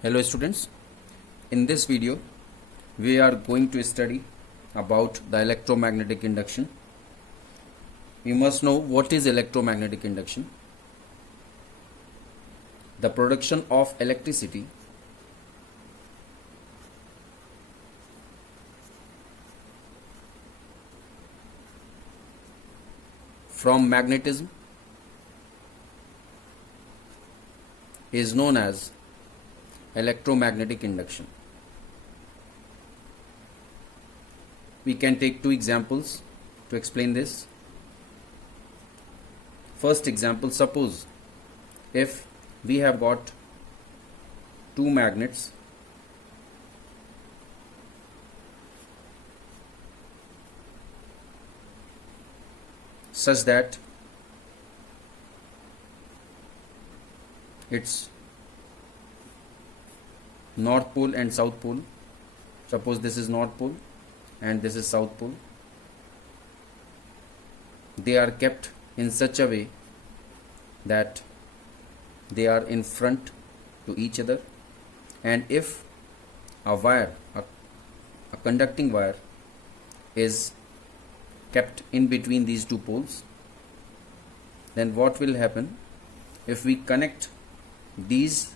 Hello students, in this video we are going to study about the electromagnetic induction. You must know what is electromagnetic induction. The production of electricity from magnetism is known as electromagnetic induction. We can take two examples to explain this. First example, suppose if we have got two magnets such that it's north pole and south pole. Suppose this is north pole and this is south pole. They are kept in such a way that they are in front to each other, and if a wire, a conducting wire is kept in between these two poles, then what will happen if we connect these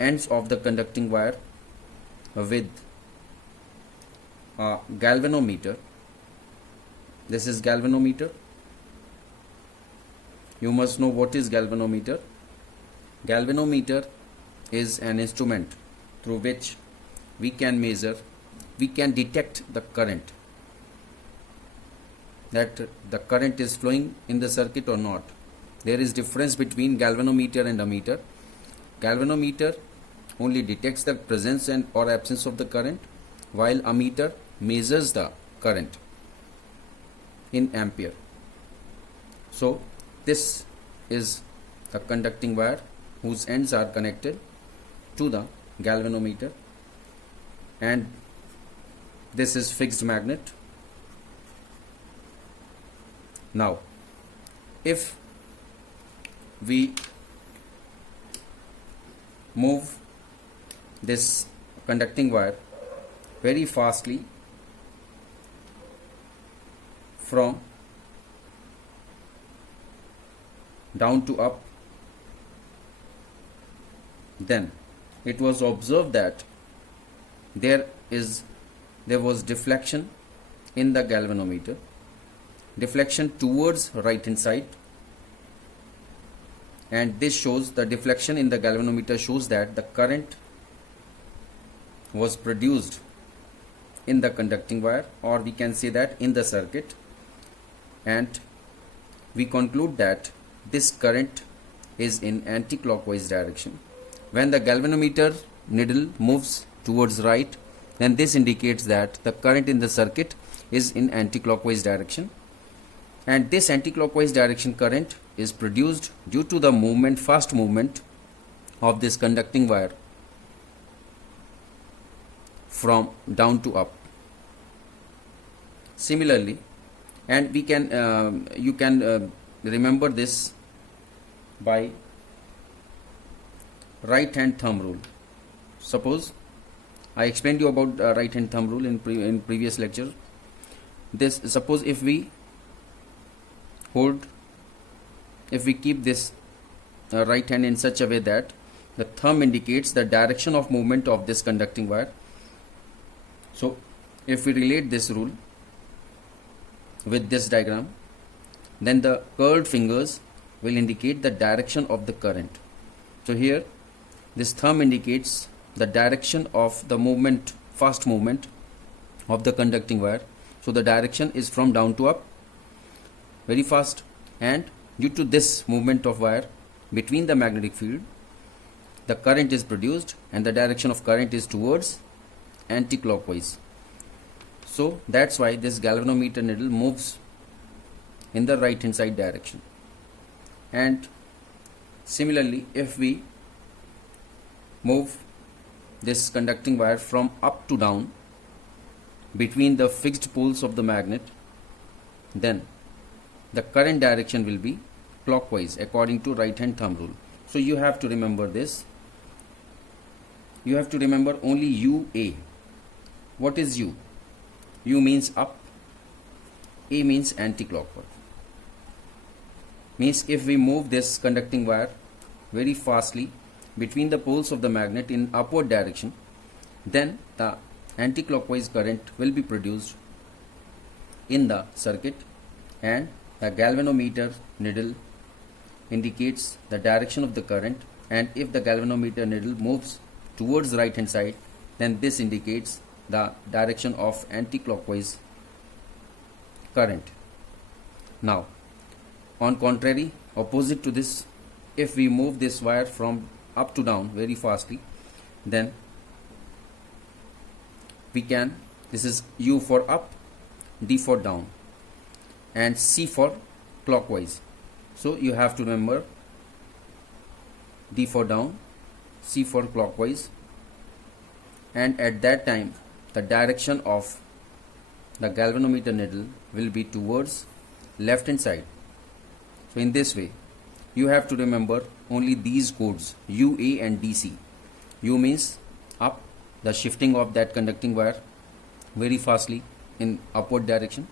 ends of the conducting wire with a galvanometer. This is galvanometer. You must know what is galvanometer. Galvanometer is an instrument through which we can measure, we can detect the current, that the current is flowing in the circuit or not. There is difference between galvanometer and ammeter. Galvanometer only detects the presence and or absence of the current, while ammeter measures the current in ampere. So this is the conducting wire whose ends are connected to the galvanometer, and this is fixed magnet. Now if we move this conducting wire very fastly from down to up, then it was observed that there was deflection in the galvanometer, deflection towards right hand side, and this shows, the deflection in the galvanometer shows that the current was produced in the conducting wire, or we can say that in the circuit, and we conclude that this current is in anti-clockwise direction. When the galvanometer needle moves towards right, then this indicates that the current in the circuit is in anti-clockwise direction, and this anti-clockwise direction current is produced due to the movement, fast movement of this conducting wire from down to up. Similarly, and we can you can remember this by right hand thumb rule. Suppose I explained you about right hand thumb rule in previous lecture. This, suppose if we keep this right hand in such a way that the thumb indicates the direction of movement of this conducting wire. So if we relate this rule with this diagram, then the curled fingers will indicate the direction of the current. So here this thumb indicates the direction of the movement, fast movement of the conducting wire. So the direction is from down to up, very fast, and due to this movement of wire between the magnetic field, the current is produced, and the direction of current is towards anti-clockwise. So that's why this galvanometer needle moves in the right hand side direction. And similarly, if we move this conducting wire from up to down between the fixed poles of the magnet, then the current direction will be clockwise according to right hand thumb rule. So you have to remember this. you have to remember only UA. What is U? U means up, A means anti-clockwise. Means if we move this conducting wire very fastly between the poles of the magnet in upward direction, then the anti-clockwise current will be produced in the circuit, and the galvanometer needle indicates the direction of the current, and if the galvanometer needle moves towards right hand side, then this indicates the direction of anti-clockwise current. Now, on contrary, opposite to this, if we move this wire from up to down very fastly, then we can, this is U for up, D for down, and C for clockwise. So you have to remember D for down, C for clockwise, and at that time the direction of the galvanometer needle will be towards left hand side. So in this way you have to remember only these codes UA and DC. U means up, the shifting of that conducting wire very fastly in upward direction,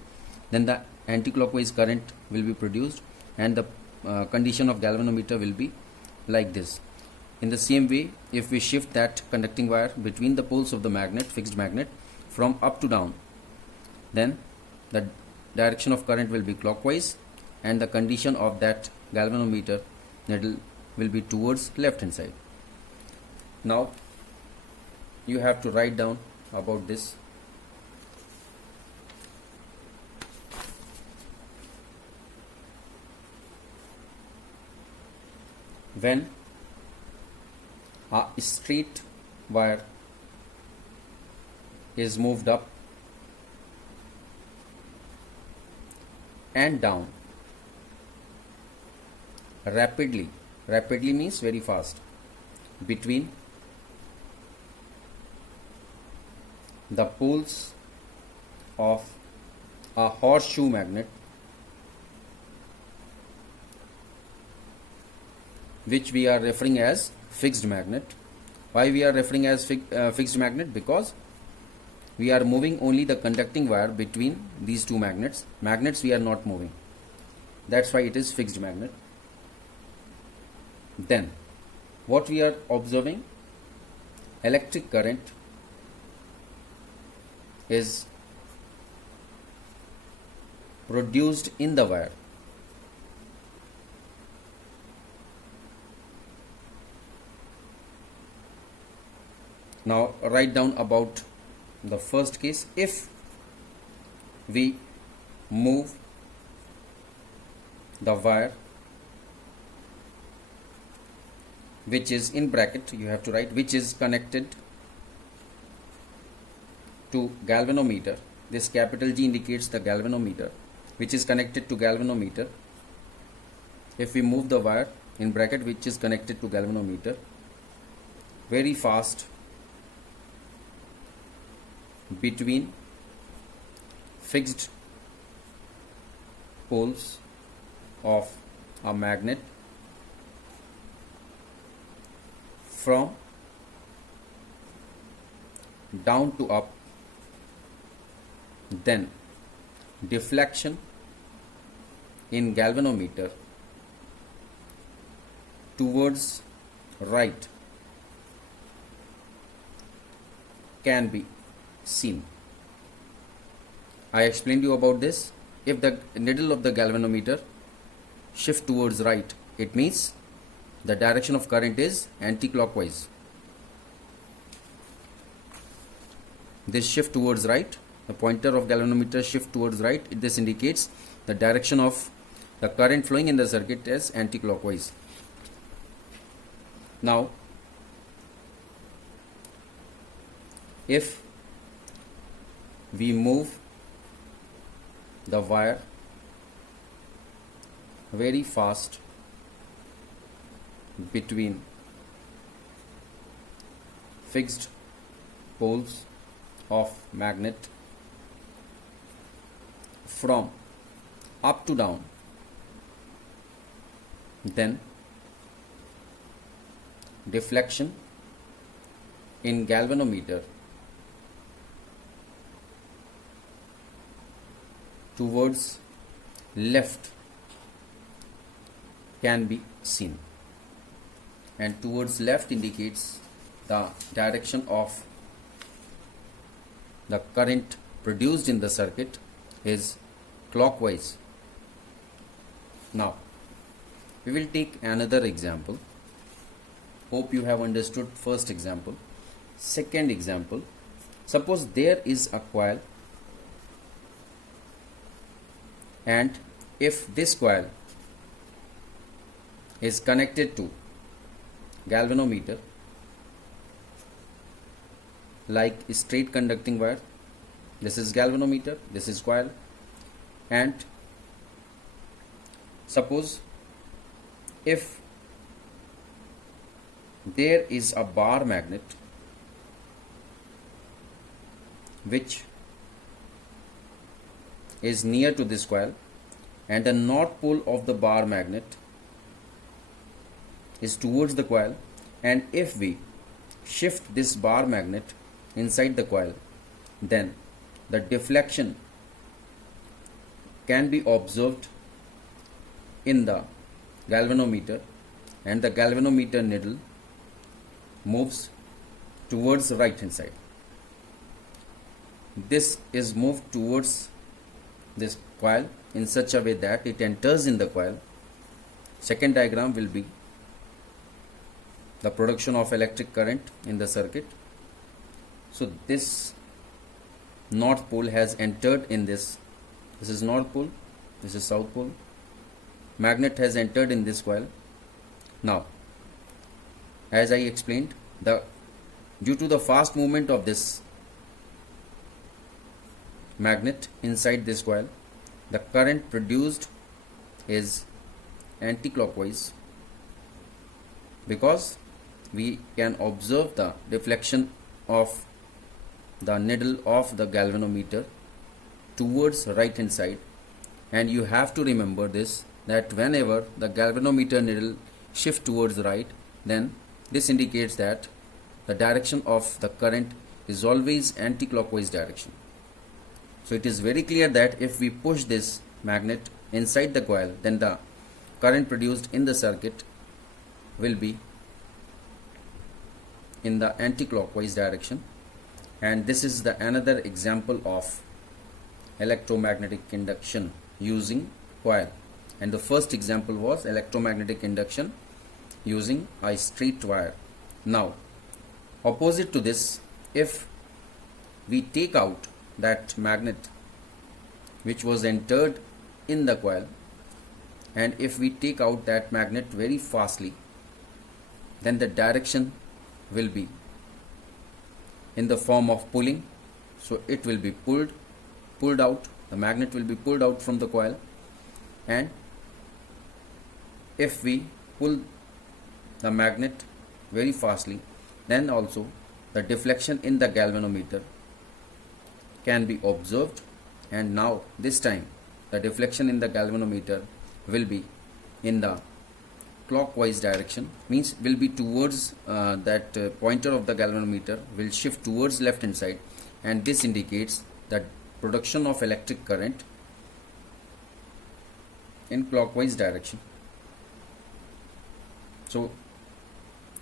then the anti-clockwise current will be produced, and the condition of galvanometer will be like this. In the same way, if we shift that conducting wire between the poles of the magnet, fixed magnet, from up to down, then the direction of current will be clockwise, and the condition of that galvanometer needle will be towards left hand side. Now you have to write down about this. When a straight wire is moved up and down rapidly means very fast, between the poles of a horseshoe magnet, which we are referring as fixed magnet. Why we are referring as fixed magnet? Because we are moving only the conducting wire between these two magnets. Magnets we are not moving. That's why it is fixed magnet. Then what we are observing, electric current is produced in the wire. Now write down about the first case. If we move the wire, which is in bracket, you have to write, which is connected to galvanometer. This capital G indicates the galvanometer, which is connected to galvanometer. If we move the wire in bracket which is connected to galvanometer very fast between fixed poles of a magnet from down to up, then deflection in galvanometer towards right can be seen. I explained you about this. If the needle of the galvanometer shift towards right, it means the direction of current is anti-clockwise. This shift towards right, the pointer of galvanometer shift towards right, this indicates the direction of the current flowing in the circuit as anti-clockwise. Now if we move the wire very fast between fixed poles of magnet from up to down, then deflection in galvanometer towards left can be seen, and towards left indicates the direction of the current produced in the circuit is clockwise. Now we will take another example. Hope you have understood first example. Second example, suppose there is a coil, and if this coil is connected to galvanometer like a straight conducting wire, this is galvanometer, this is coil, and suppose if there is a bar magnet which is near to this coil, and the north pole of the bar magnet is towards the coil, and if we shift this bar magnet inside the coil, then the deflection can be observed in the galvanometer, and the galvanometer needle moves towards the right hand side. This is moved towards this coil in such a way that it enters in the coil. Second diagram will be the production of electric current in the circuit. So this north pole has entered in this. This is north pole, this is south pole. Magnet has entered in this coil. Now, as I explained, due to the fast movement of this magnet inside this coil, the current produced is anti-clockwise, because we can observe the deflection of the needle of the galvanometer towards right hand side. And you have to remember this, that whenever the galvanometer needle shift towards right, then this indicates that the direction of the current is always anti-clockwise direction. So it is very clear that if we push this magnet inside the coil, then the current produced in the circuit will be in the anti-clockwise direction. And this is the another example of electromagnetic induction using coil. And the first example was electromagnetic induction using a straight wire. Now, opposite to this, if we take out that magnet which was entered in the coil, and if we take out that magnet very fastly, then the direction will be in the form of pulling. So it will be pulled out, the magnet will be pulled out from the coil, and if we pull the magnet very fastly, then also the deflection in the galvanometer can be observed. And now this time the deflection in the galvanometer will be in the clockwise direction, means will be towards that pointer of the galvanometer will shift towards left hand side, and this indicates that production of electric current in clockwise direction. So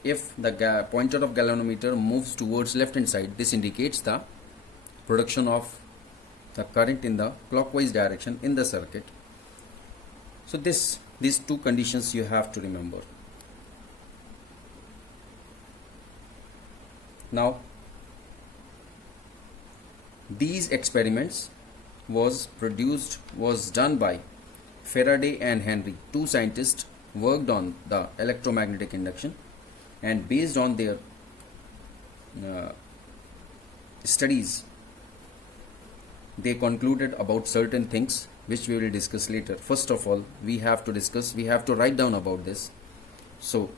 if the pointer of galvanometer moves towards left hand side, this indicates the production of the current in the clockwise direction in the circuit. So these two conditions you have to remember. Now these experiments was done by Faraday and Henry. Two scientists worked on the electromagnetic induction, and based on their studies, they concluded about certain things which we will discuss later. First of all, we have to write down about this. So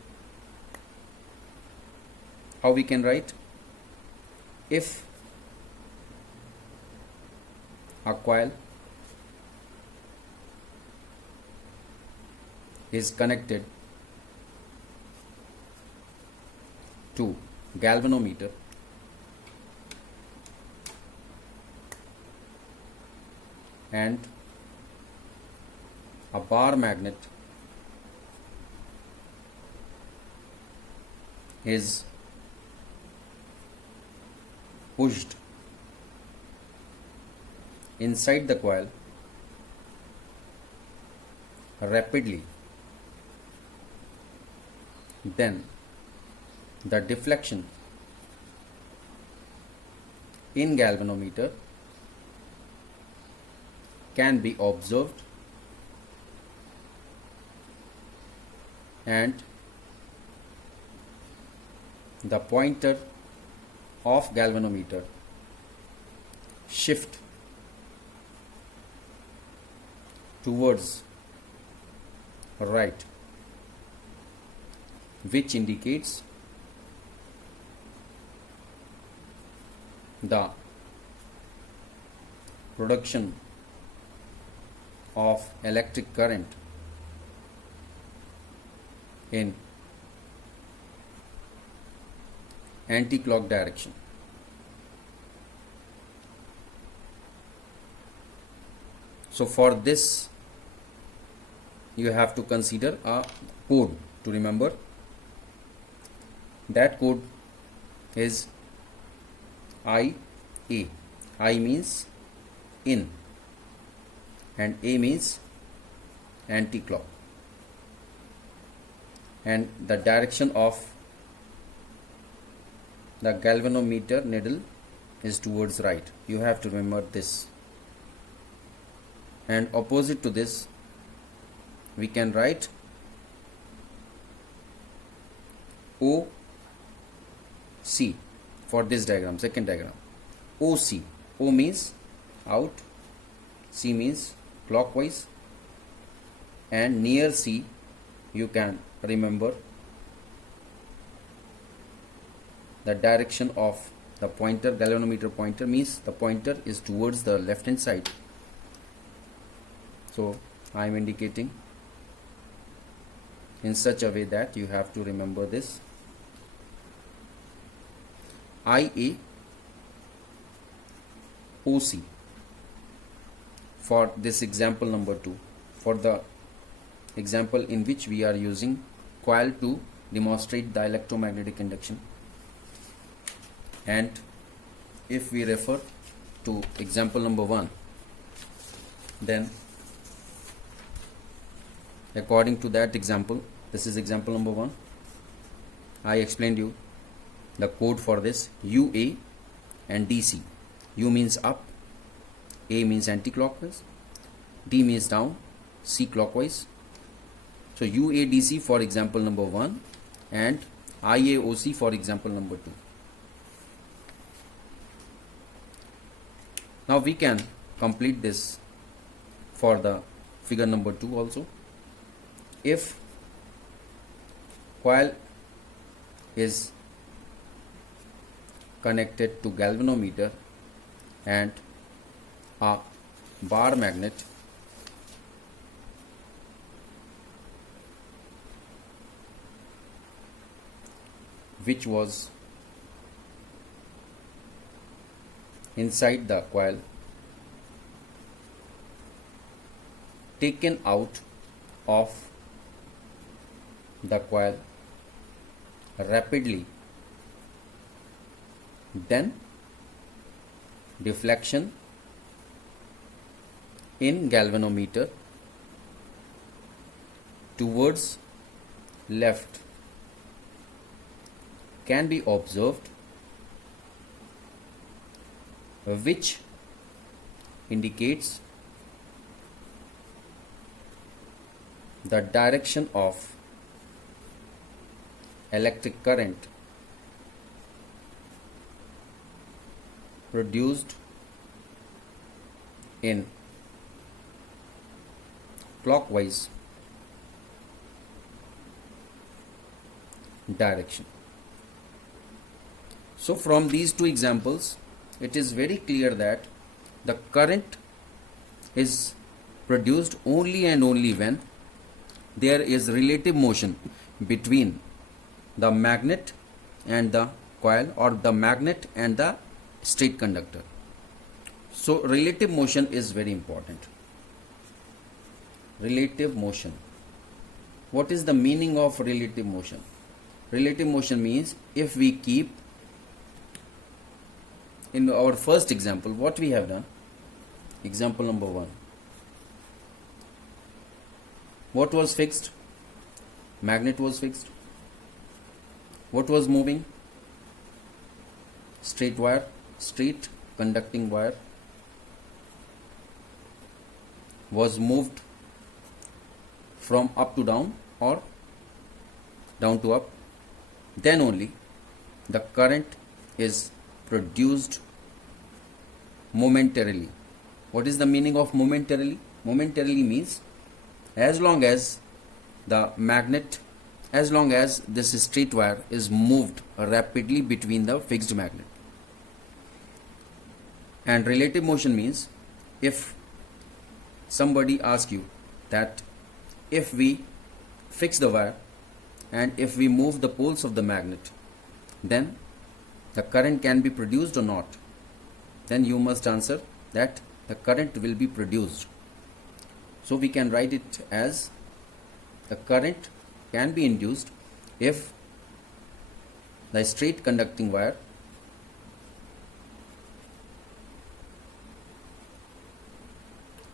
how we can write? If a coil is connected to galvanometer, and a bar magnet is pushed inside the coil rapidly, then the deflection in galvanometer can be observed and the pointer of galvanometer shift towards right, which indicates the production of electric current in anti-clock direction. So for this you have to consider a code to remember. That code is IA. I means in and A means anti-clock, and the direction of the galvanometer needle is towards right. You have to remember this. And opposite to this we can write OC for this diagram, second diagram. OC. O means out, C means clockwise, and near C you can remember the direction of the pointer, galvanometer pointer means the pointer is towards the left hand side. So I am indicating in such a way that you have to remember this. IA OC for this example number 2, for the example in which we are using coil to demonstrate the electromagnetic induction. And if we refer to example number 1, then according to that example, this is example number 1, I explained you the code for this. UA and DC. U means up, A means anti-clockwise, D means down, C clockwise. So UADC for example number 1 and IAOC for example number 2. Now we can complete this for the figure number 2 also. If coil is connected to galvanometer and a bar magnet which was inside the coil taken out of the coil rapidly, then deflection in galvanometer towards left can be observed, which indicates the direction of electric current produced in clockwise direction. So from these two examples it is very clear that the current is produced only and only when there is relative motion between the magnet and the coil, or the magnet and the straight conductor. So relative motion is very important. Relative motion. What is the meaning of relative motion? Relative motion means if we keep, in our first example, what we have done, example number 1, what was fixed? Magnet was fixed. What was moving? Straight wire, straight conducting wire was moved from up to down or down to up. Then only the current is produced momentarily. What is the meaning of momentarily? Momentarily means as long as this straight wire is moved rapidly between the fixed magnet. And relative motion means if somebody asks you that if we fix the wire and if we move the poles of the magnet, then the current can be produced or not, then you must answer that the current will be produced. So we can write it as the current can be induced if the straight conducting wire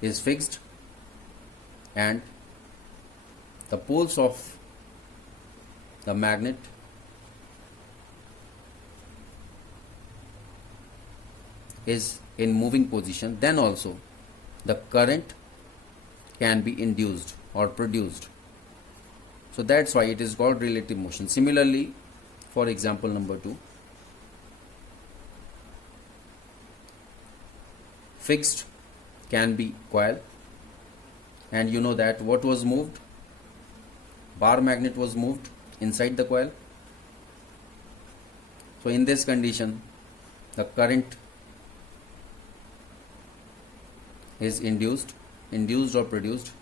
is fixed and the poles of the magnet is in moving position, then also the current can be induced or produced. So that's why it is called relative motion. Similarly, for example number 2, fixed can be coil, and you know that what was moved? Bar magnet was moved inside the coil. So in this condition, the current is induced or produced.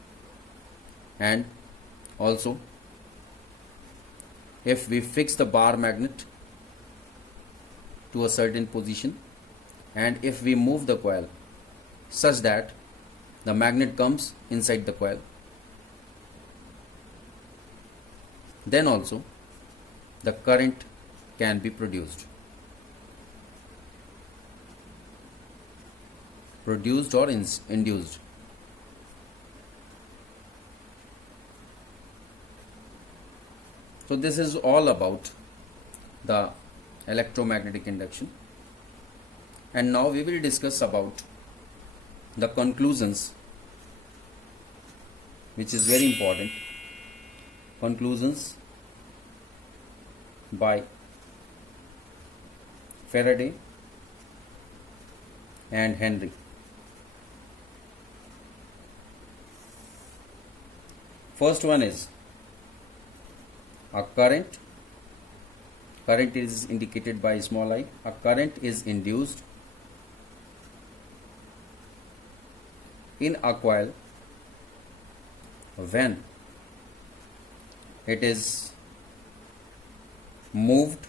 And also if we fix the bar magnet to a certain position and if we move the coil such that the magnet comes inside the coil, then also the current can be produced or induced. So this is all about the electromagnetic induction, and now we will discuss about the conclusions, which is very important. Conclusions by Faraday and Henry. First one is a current is indicated by small I. A current is induced in a coil when it is moved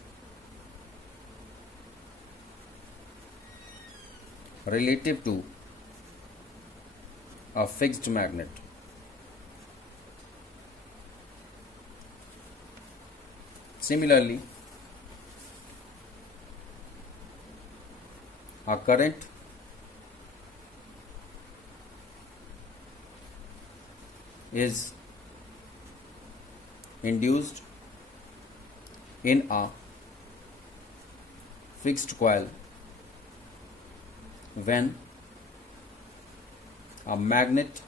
relative to a fixed magnet. Similarly, a current is induced in a fixed coil when a magnet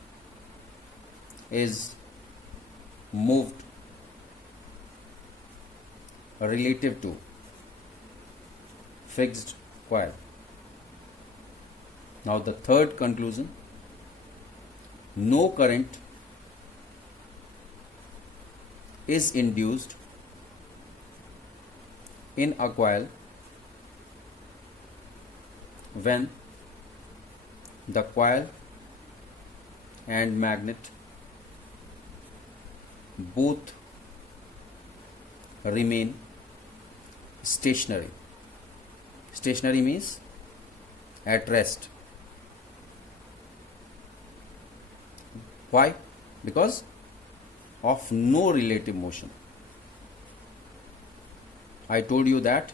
is moved relative to fixed coil. Now the third conclusion, no current is induced in a coil when the coil and magnet both remain stationary. Stationary means at rest. Why? Because of no relative motion. I told you that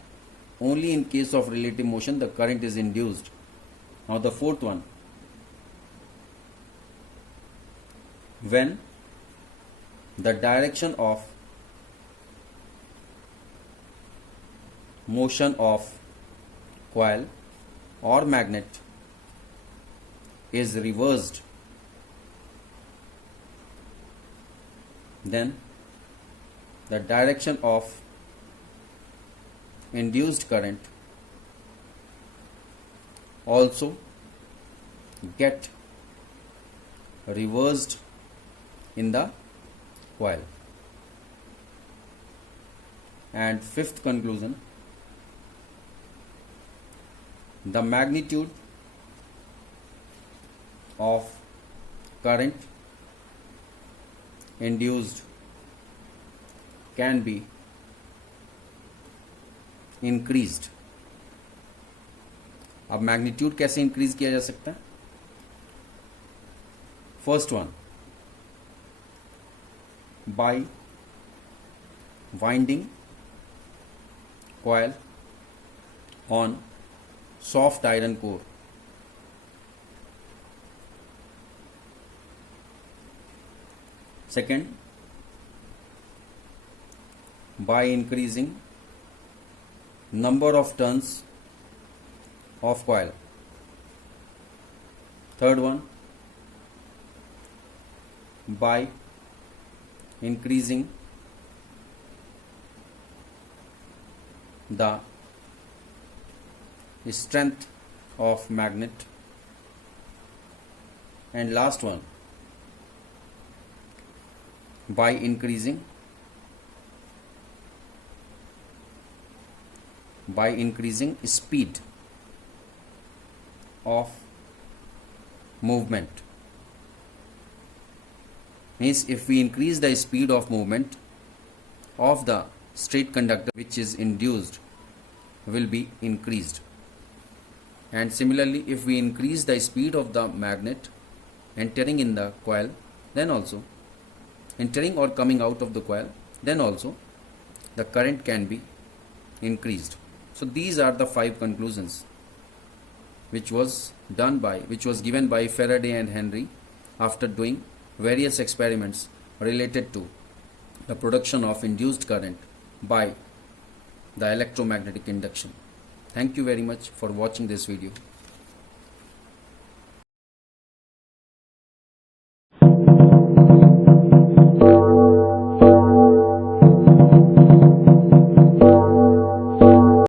only in case of relative motion the current is induced. Now the fourth one, when the direction of motion of coil or magnet is reversed, then the direction of induced current also get reversed in the coil. And fifth conclusion, the magnitude of current induced can be increased. अब magnitude कैसे increase किया जा सकता है? First one, by winding coil on soft iron core. Second, by increasing number of turns of coil. Third one, by increasing the strength of magnet. And last one, by increasing speed of movement. Means if we increase the speed of movement of the straight conductor which is induced will be increased, and similarly if we increase the speed of the magnet entering in the coil, then also entering or coming out of the coil, then also the current can be increased. So these are the 5 conclusions which was given by Faraday and Henry after doing various experiments related to the production of induced current by the electromagnetic induction. Thank you very much for watching this video.